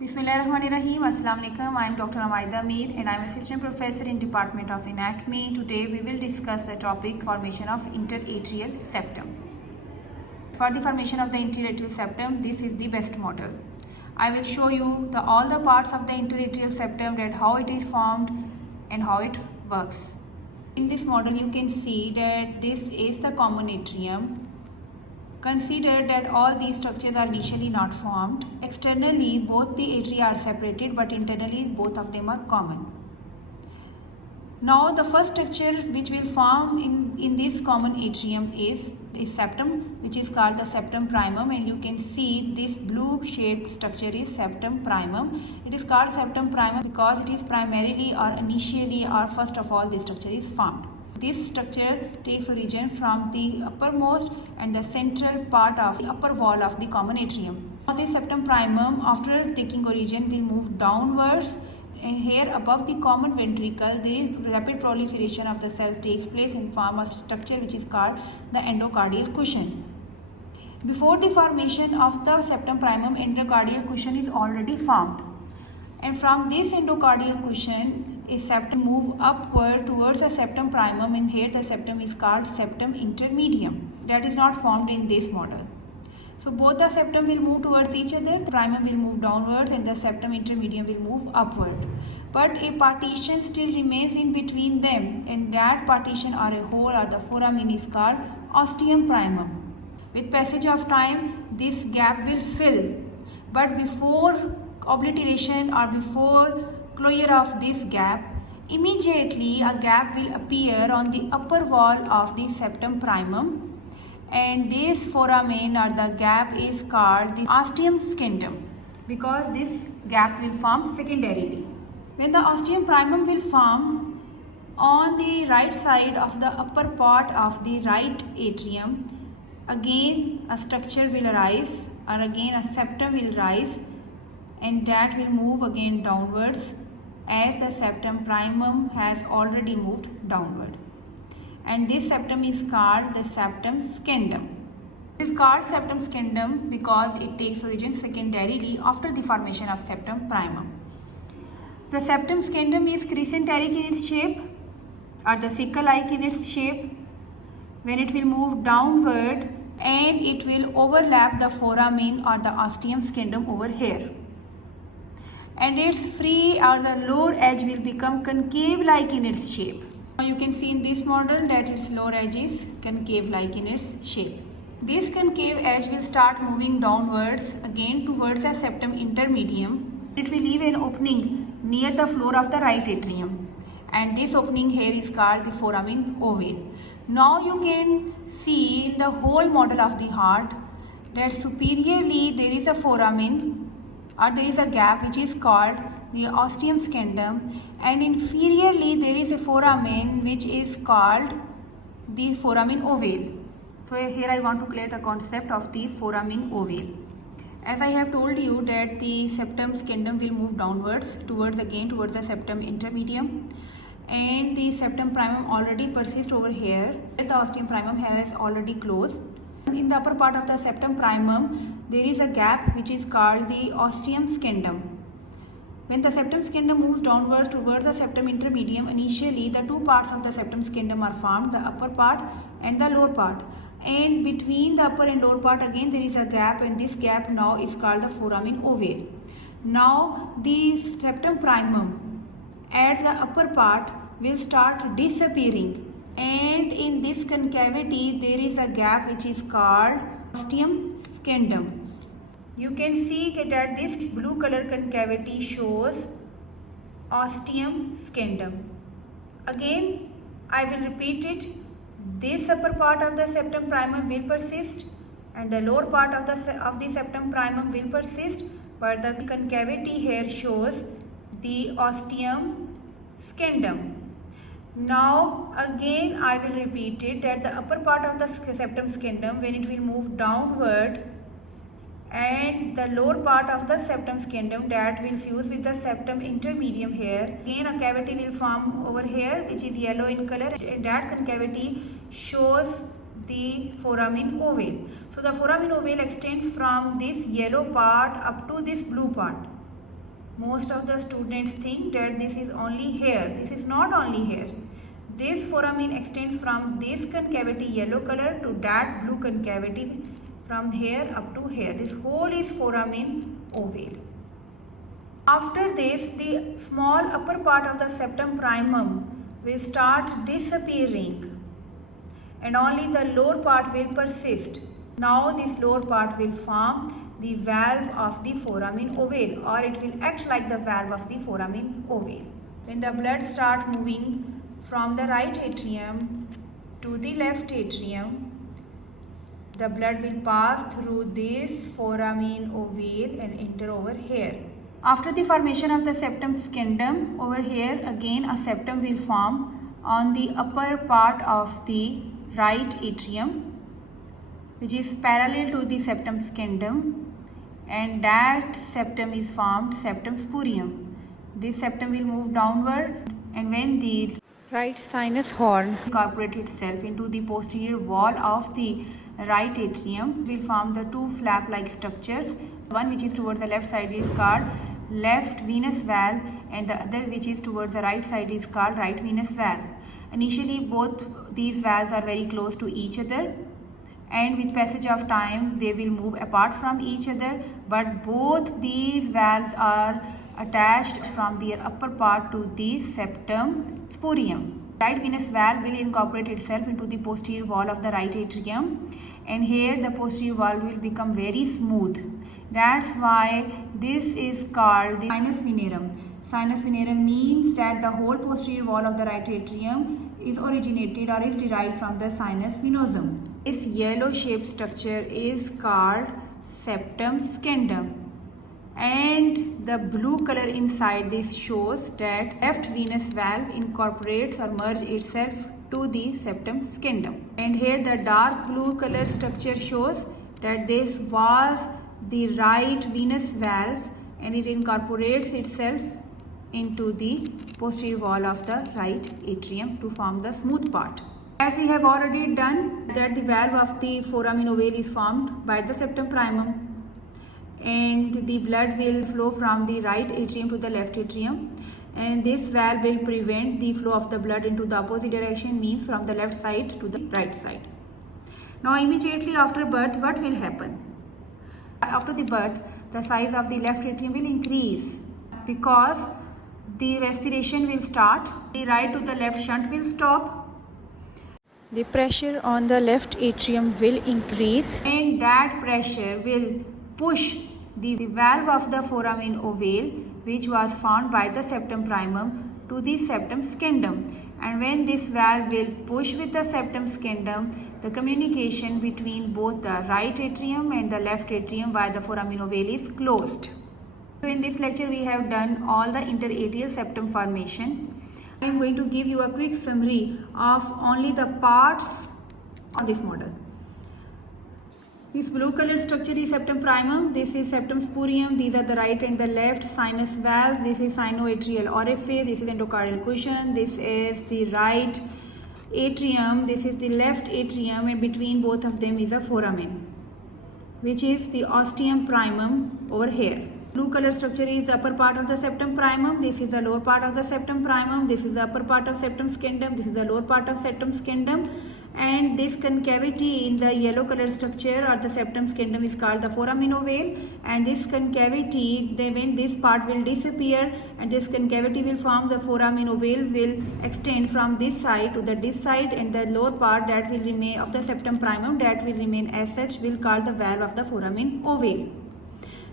Bismillahirrahmanirrahim. Assalamu alaikum. I am Dr. Amaida Mir and I am Assistant Professor in Department of Anatomy. Today we will discuss the topic formation of interatrial septum. For the formation of the interatrial septum, this is the best model. I will show you all the parts of the interatrial septum, that how it is formed and how it works. In this model you can see that this is the common atrium. Consider that all these structures are initially not formed. Externally, both the atria are separated, but internally, both of them are common. Now, the first structure which will form in this common atrium is the septum, which is called the septum primum, and you can see this blue shaped structure is septum primum. It is called septum primum because it is primarily or initially or first of all this structure is formed. This structure takes origin from the uppermost and the central part of the upper wall of the common atrium. Now this septum primum, after taking origin, will move downwards, and here above the common ventricle there is rapid proliferation of the cells takes place and form a structure which is called the endocardial cushion. Before the formation of the septum primum, endocardial cushion is already formed. And from this endocardial cushion, a septum move upward towards the septum primum, and here the septum is called septum intermedium. That is not formed in this model. So both the septum will move towards each other, the primum will move downwards and the septum intermedium will move upward. But a partition still remains in between them, and that partition or a hole or the foramen is called ostium primum. With passage of time, this gap will fill, but before obliteration or before closure of this gap, immediately a gap will appear on the upper wall of the septum primum, and this foramen or the gap is called the ostium scindum because this gap will form secondarily. When the ostium primum will form on the right side of the upper part of the right atrium, again a structure will arise, or again a septum will rise, and that will move again downwards as the septum primum has already moved downward. And this septum is called the septum scindum. It is called septum scindum because it takes origin secondarily after the formation of septum primum. The septum scindum is crescenteric in its shape or the sickle-like in its shape when it will move downward, and it will overlap the foramen or the ostium scindum over here. And its free or the lower edge will become concave-like in its shape. Now you can see in this model that its lower edge is concave-like in its shape. This concave edge will start moving downwards again towards the septum intermedium. It will leave an opening near the floor of the right atrium, and this opening here is called the foramen ovale. Now you can see in the whole model of the heart that superiorly there is a foramen, or there is a gap which is called the ostium scindum, and inferiorly there is a foramen which is called the foramen ovale. So here I want to clear the concept of the foramen ovale. As I have told you that the septum scindum will move downwards towards the septum intermedium, and the septum primum already persists over here. The ostium primum has already closed. In the upper part of the septum primum, there is a gap which is called the ostium scindum. When the septum scindum moves downwards towards the septum intermedium, initially the two parts of the septum scindum are formed, the upper part and the lower part. And between the upper and lower part again there is a gap, and this gap now is called the foramen ovale. Now the septum primum at the upper part will start disappearing, and in this concavity there is a gap which is called ostium scindum. You can see that this blue color concavity shows ostium scindum. Again I will repeat it. This upper part of the septum primum will persist, and the lower part of the septum primum will persist, but the concavity here shows the ostium scindum. Now again I will repeat it, that the upper part of the septum scindum, when it will move downward, and the lower part of the septum scindum that will fuse with the septum intermedium here. Again a cavity will form over here which is yellow in color. That concavity shows the foramen ovale. So the foramen ovale extends from this yellow part up to this blue part. Most of the students think that this is only here. This is not only here. This foramen extends from this concavity yellow color to that blue concavity, from here up to here. This whole is foramen ovale. After this, the small upper part of the septum primum will start disappearing and only the lower part will persist. Now this lower part will form the valve of the foramen ovale, or it will act like the valve of the foramen ovale. When the blood starts moving from the right atrium to the left atrium, the blood will pass through this foramen ovale and enter over here. After the formation of the septum scindum, over here again a septum will form on the upper part of the right atrium, which is parallel to the septum scindum, and that septum is formed septum spurium. This septum will move downward, and when the right sinus horn incorporates itself into the posterior wall of the right atrium, will form the two flap-like structures. One which is towards the left side is called left venous valve, and the other which is towards the right side is called right venous valve. Initially both these valves are very close to each other, and with passage of time they will move apart from each other, but both these valves are attached from their upper part to the septum spurium. Right venous valve will incorporate itself into the posterior wall of the right atrium, and here the posterior wall will become very smooth. That's why this is called the sinus venerum. Sinus venerum means that the whole posterior wall of the right atrium is originated or is derived from the sinus venosum. This yellow shaped structure is called septum scindum, and the blue color inside this shows that left venous valve incorporates or merges itself to the septum scindum. And here the dark blue color structure shows that this was the right venous valve, and it incorporates itself into the posterior wall of the right atrium to form the smooth part. As we have already done that, the valve of the foramen ovale is formed by the septum primum, and the blood will flow from the right atrium to the left atrium, and this valve will prevent the flow of the blood into the opposite direction, means from the left side to the right side. Now immediately after birth, what will happen? After the birth, the size of the left atrium will increase because the respiration will start, the right to the left shunt will stop, the pressure on the left atrium will increase, and that pressure will push the valve of the foramen ovale, which was formed by the septum primum, to the septum scindum. And when this valve will push with the septum scindum, the communication between both the right atrium and the left atrium via the foramen ovale is closed. So in this lecture we have done all the interatrial septum formation. I am going to give you a quick summary of only the parts on this model. This blue colored structure is septum primum, this is septum spurium, these are the right and the left sinus valve, this is sinoatrial orifice, this is endocardial cushion, this is the right atrium, this is the left atrium, and between both of them is a foramen, which is the ostium primum over here. Blue color structure is the upper part of the septum primum, this is the lower part of the septum primum, this is the upper part of septum scindum, this is the lower part of septum scindum, and this concavity in the yellow color structure or the septum scindum is called the foramen ovale, and this concavity, when this part will disappear and this concavity will form, the foramen ovale will extend from this side to this side, and the lower part that will remain of the septum primum, that will remain as such, will call the valve of the foramen ovale.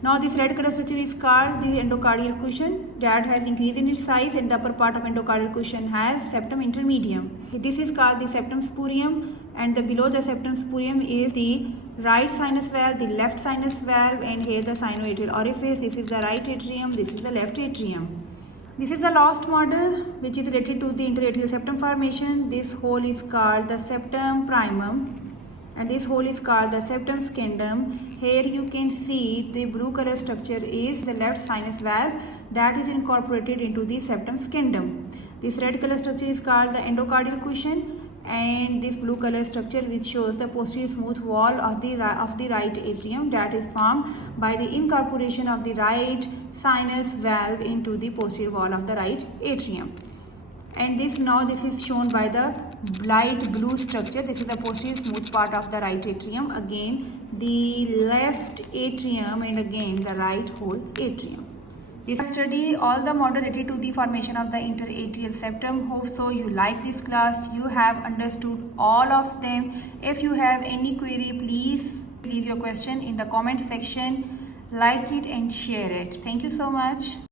Now this red color structure is called the endocardial cushion, that has increased in its size, and the upper part of endocardial cushion has septum intermedium. This is called the septum spurium, and the below the septum spurium is the right sinus valve, the left sinus valve, and here the sinoatrial orifice. This is the right atrium, this is the left atrium. This is the last model which is related to the interatrial septum formation. This hole is called the septum primum, and this hole is called the septum scindum. Here you can see the blue color structure is the left sinus valve that is incorporated into the septum scindum. This red color structure is called the endocardial cushion, and this blue color structure which shows the posterior smooth wall of the right atrium that is formed by the incorporation of the right sinus valve into the posterior wall of the right atrium. And this is shown by the light blue structure. This is the posterior smooth part of the right atrium, again the left atrium, and again the right whole atrium. This study all the model related to the formation of the interatrial septum. Hope so you like this class, you have understood all of them. If you have any query, please leave your question in the comment section, like it and share it. Thank you so much.